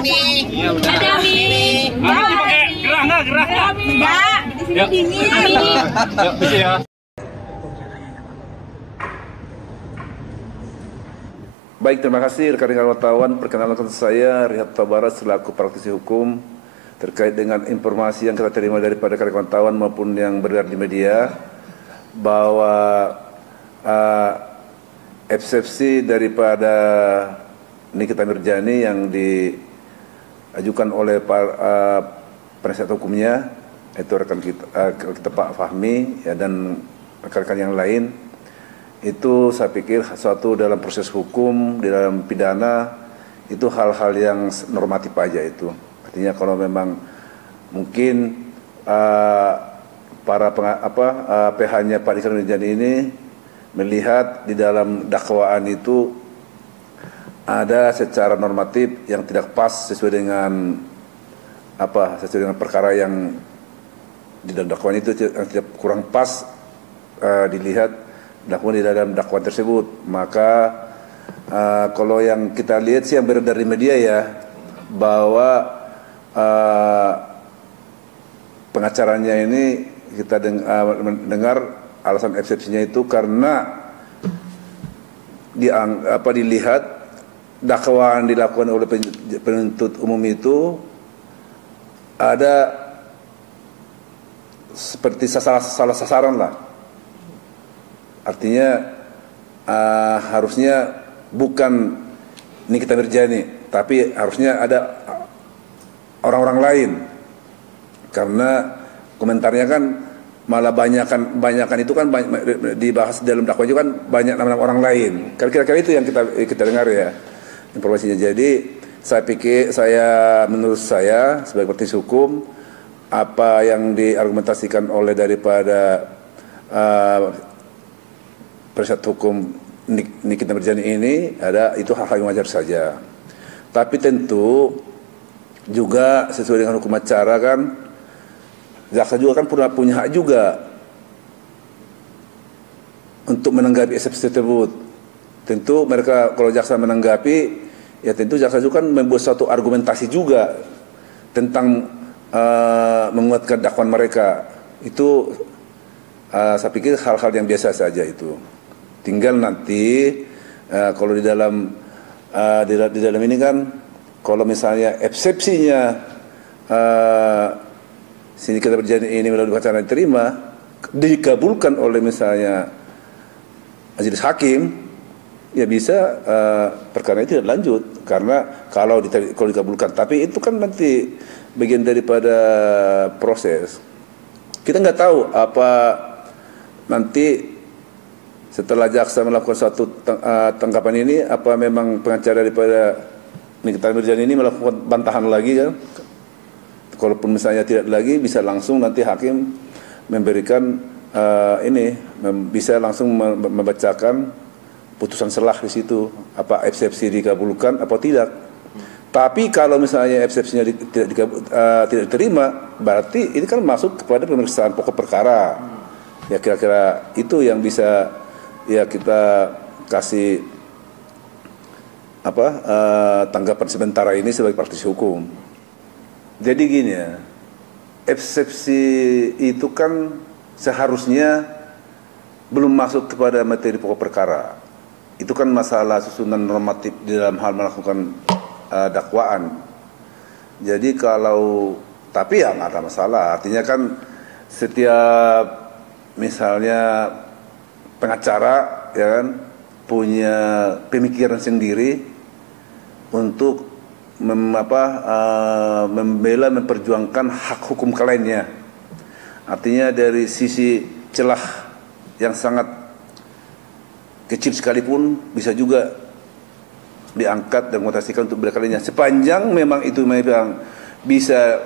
Iya udah. Ada Mi. Nanti pakai gerah nggak? Gerah nggak? Enggak, di sini dingin. Yuk, bisa ya. Baik, terima kasih rekan-rekan wartawan. Perkenalkan saya Rihat Tabarat selaku praktisi hukum terkait dengan informasi yang kita terima daripada rekan-rekan wartawan maupun yang beredar di media bahwa eksepsi daripada Nikita Mirzani yang diajukan oleh penasihat hukumnya itu rekan kita Pak Fahmi ya, dan rekan-rekan yang lain, itu saya pikir suatu dalam proses hukum di dalam pidana itu hal-hal yang normatif aja itu. Artinya kalau memang mungkin para PH-nya Pak Nikita Mirzani ini melihat di dalam dakwaan itu ada secara normatif yang tidak pas sesuai dengan perkara yang di dalam dakwaan itu yang tidak kurang pas dilihat dakwaan di dalam dakwaan tersebut. Maka kalau yang kita lihat sih yang beredar di media ya bahwa pengacaranya ini kita dengar alasan eksepsinya itu karena dilihat dakwaan dilakukan oleh penuntut umum itu ada seperti salah sasaran lah. Artinya harusnya bukan Nikita Mirzani, tapi harusnya ada orang-orang lain, karena komentarnya kan malah banyakan itu kan dibahas dalam dakwaan itu kan banyak nama-nama orang lain. Kira-kira itu yang kita dengar ya informasinya. Jadi saya pikir menurut saya sebagai praktisi hukum apa yang diargumentasikan oleh daripada penasihat hukum Nikita Mirzani ini itu hal-hal yang wajar saja. Tapi tentu juga sesuai dengan hukum acara kan jaksa juga kan punya hak juga untuk menanggapi eksepsi tersebut. Tentu mereka kalau jaksa menanggapi ya tentu jaksa juga kan membuat suatu argumentasi juga tentang menguatkan dakwaan mereka. Itu saya pikir hal-hal yang biasa saja itu. Tinggal nanti kalau di dalam ini kan kalau misalnya eksepsinya Nikita Mirzani ini melalui acara diterima dikabulkan oleh misalnya majelis hakim, ya bisa perkara itu tidak lanjut karena kalau dikabulkan. Tapi itu kan nanti bagian daripada proses. Kita nggak tahu apa nanti setelah jaksa melakukan suatu tanggapan ini, apa memang pengacara daripada Nikita Mirzani ini melakukan bantahan lagi kan? Kalaupun misalnya tidak lagi, bisa langsung nanti hakim memberikan bisa langsung membacakan putusan selah di situ, apa eksepsi dikabulkan apa tidak. Tapi kalau misalnya eksepsinya tidak diterima, berarti ini kan masuk kepada pemeriksaan pokok perkara. Ya kira-kira itu yang bisa ya kita kasih tanggapan sementara ini sebagai praktisi hukum. Jadi gini ya, eksepsi itu kan seharusnya belum masuk kepada materi pokok perkara. Itu kan masalah susunan normatif di dalam hal melakukan dakwaan. Jadi tapi ya nggak ada masalah. Artinya kan setiap misalnya pengacara ya kan punya pemikiran sendiri untuk membela, memperjuangkan hak hukum kliennya. Artinya dari sisi celah yang sangat kecil sekalipun bisa juga diangkat dan mengutasikan untuk membela kliennya, sepanjang memang itu memang bisa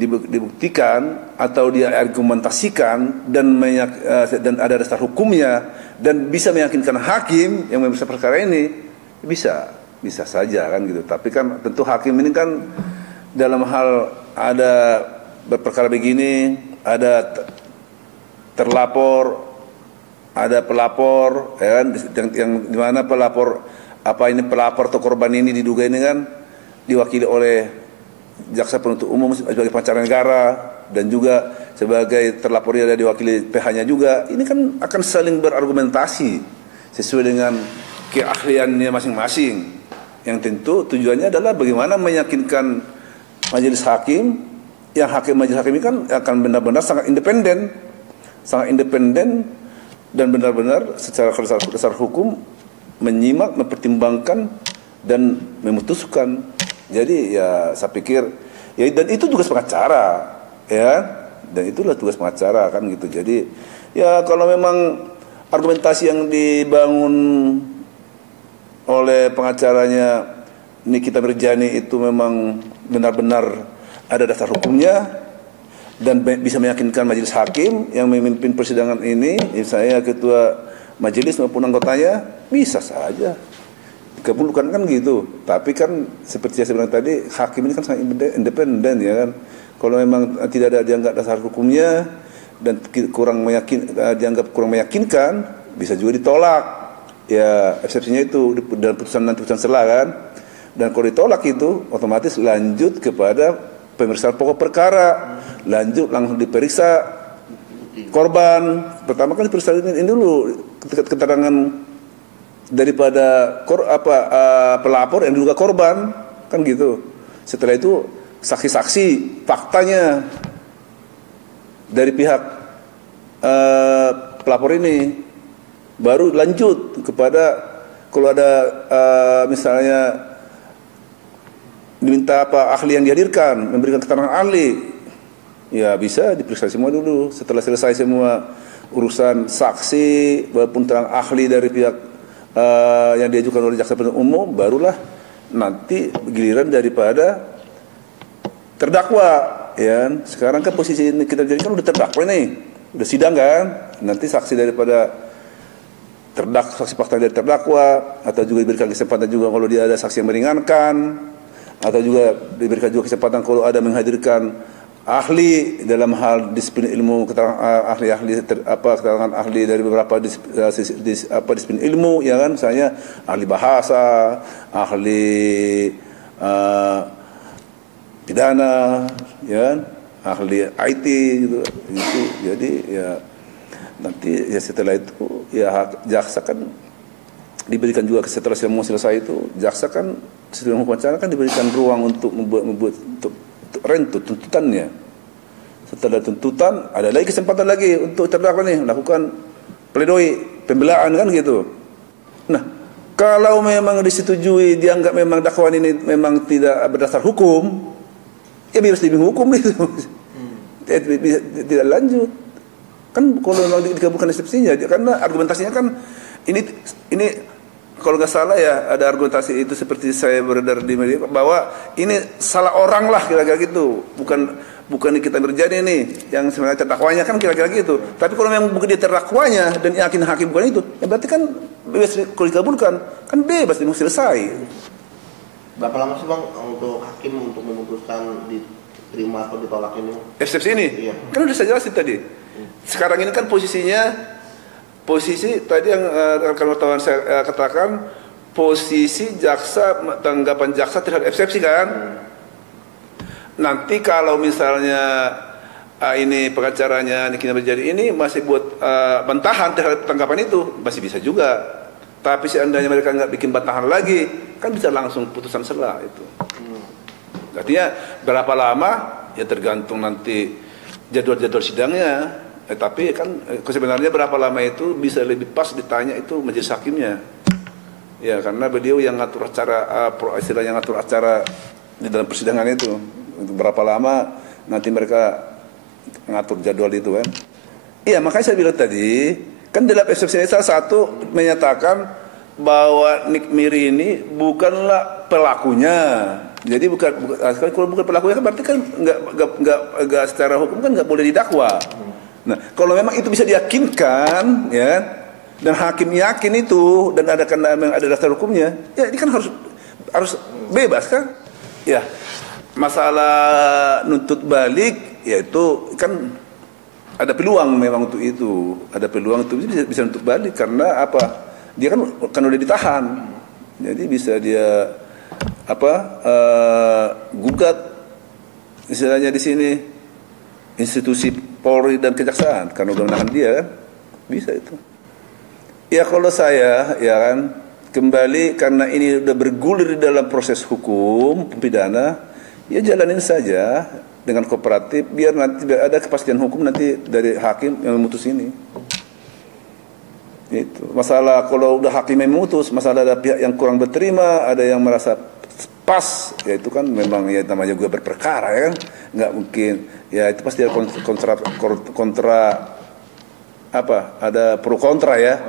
dibuktikan atau dia argumentasikan dan ada dasar hukumnya dan bisa meyakinkan hakim yang memeriksa perkara ini, bisa saja kan gitu. Tapi kan tentu hakim ini kan dalam hal ada berperkara begini, ada terlapor, ada pelapor, ya kan, yang dimana pelapor apa ini pelapor atau korban ini diduga ini kan diwakili oleh jaksa penuntut umum sebagai pengacara negara dan juga sebagai terlapornya ada diwakili PH-nya juga. Ini kan akan saling berargumentasi sesuai dengan keahliannya masing-masing. Yang tentu tujuannya adalah bagaimana meyakinkan majelis hakim, yang majelis hakim ini kan akan benar-benar sangat independen dan benar-benar secara dasar hukum menyimak, mempertimbangkan dan memutuskan. Jadi ya saya pikir ya, dan itu tugas pengacara ya, dan itulah tugas pengacara kan gitu. Jadi ya kalau memang argumentasi yang dibangun oleh pengacaranya Nikita Mirjani itu memang benar-benar ada dasar hukumnya dan bisa meyakinkan majelis hakim yang memimpin persidangan ini, saya ketua majelis maupun anggotanya, bisa saja dikabulkan kan gitu. Tapi kan seperti yang saya bilang tadi, hakim ini kan sangat independen ya kan. Kalau memang tidak ada dianggap dasar hukumnya dan dianggap kurang meyakinkan, bisa juga ditolak. Ya eksepsinya itu dalam putusan selah kan. Dan kalau ditolak itu otomatis lanjut kepada pemeriksaan pokok perkara, lanjut langsung diperiksa korban. Pertama kan diperiksa ini dulu keterangan daripada pelapor yang juga korban kan gitu. Setelah itu saksi-saksi faktanya dari pihak pelapor ini, baru lanjut kepada kalau ada misalnya diminta ahli yang dihadirkan memberikan keterangan ahli, ya bisa diperiksa semua dulu. Setelah selesai semua urusan saksi maupun keterangan ahli dari pihak yang diajukan oleh jaksa penuntut umum, barulah nanti giliran daripada terdakwa. Ya, sekarang kan posisi ini kita jadikan udah terdakwa nih, udah sidang kan. Nanti saksi daripada saksi fakta dari terdakwa, atau juga diberikan kesempatan juga kalau dia ada saksi yang meringankan, atau juga diberikan juga kesempatan kalau ada menghadirkan ahli dalam hal disiplin ilmu, keterangan keterangan ahli dari beberapa disiplin ilmu, ya kan, misalnya ahli bahasa, ahli pidana, ya kan, ahli IT gitu. Jadi ya nanti ya setelah itu ya jaksa kan diberikan juga setelah semua selesai itu, jaksa kan setelah hukum acara kan diberikan ruang untuk membuat rentut tuntutannya. Setelah tuntutan ada lagi kesempatan lagi untuk terdakwa nih melakukan pledoi, pembelaan kan gitu. Nah, kalau memang disetujui dianggap memang dakwaan ini memang tidak berdasar hukum, ya biar demi hukum itu. Tidak lanjut. Kan kalau memang dikabulkan eksepsinya, karena argumentasinya kan ini kalau nggak salah ya ada argumentasi itu seperti saya beredar di media bahwa ini salah orang lah kira-kira gitu, bukan kita berjadi nih yang sebenarnya terdakwanya kan kira-kira gitu. Tapi kalau memang bukan dia terdakwanya dan yakin hakim bukan itu, ya berarti kan bebas. Kalau dikabulkan kan bebas, dia mau selesai. Berapa lama sih Bang untuk hakim untuk memutuskan diterima atau ditolak ini? Eksepsi ini? Iya. Kan udah saya jelasin tadi. Sekarang ini kan posisi tadi yang rekan wartawan saya katakan, posisi jaksa, tanggapan jaksa terhadap eksepsi kan. Nanti kalau misalnya ini pengacaranya Nikita Mirjani ini masih buat bantahan terhadap tanggapan itu, masih bisa juga. Tapi seandainya mereka nggak bikin bantahan lagi, kan bisa langsung putusan selah itu. Artinya berapa lama ya tergantung nanti jadwal sidangnya. Tapi kan sebenarnya berapa lama itu bisa lebih pas ditanya itu majelis hakimnya. Ya karena beliau yang ngatur acara, istilahnya ngatur acara di dalam persidangan itu. Berapa lama nanti mereka ngatur jadwal itu kan. Iya, makanya saya bilang tadi, kan dalam eksepsi salah satu menyatakan bahwa Nik Miri ini bukanlah pelakunya. Jadi kalau bukan pelakunya kan berarti kan nggak secara hukum kan nggak boleh didakwa. Nah, kalau memang itu bisa diyakinkan, ya, dan hakim yakin itu dan memang ada dasar hukumnya, ya ini kan harus bebas kan? Ya, masalah nuntut balik, yaitu kan ada peluang memang untuk itu, ada peluang itu bisa nuntut balik karena apa? Dia kan udah ditahan, Jadi bisa dia gugat istilahnya di sini institusi Polri dan Kejaksaan karena udah menahan dia kan, bisa itu. Ya kalau saya ya kan kembali karena ini udah bergulir di dalam proses hukum pidana, ya jalanin saja dengan kooperatif biar nanti ada kepastian hukum nanti dari hakim yang memutus ini. Itu masalah kalau udah hakim yang memutus, masalah ada pihak yang kurang berterima, ada yang merasa pas, ya itu kan memang ya namanya juga berperkara ya kan, nggak mungkin ya itu pasti ada kontra ada pro kontra ya.